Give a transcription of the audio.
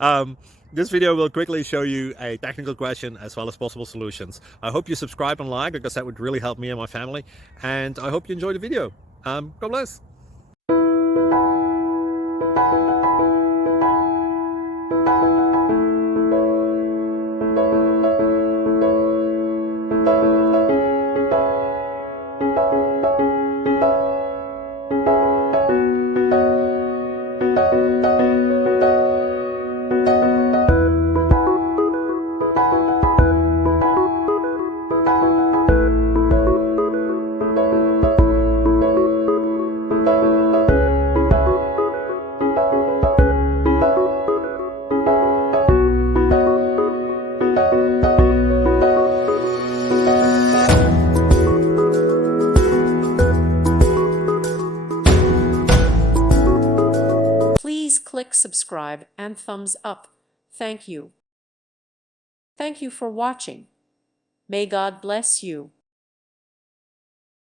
um, this video will quickly show you a technical question as well as possible solutions. I hope you subscribe and like, because that would really help me and my family. And I hope you enjoy the video. God bless. Please click subscribe and thumbs up. Thank you. Thank you for watching. May God bless you.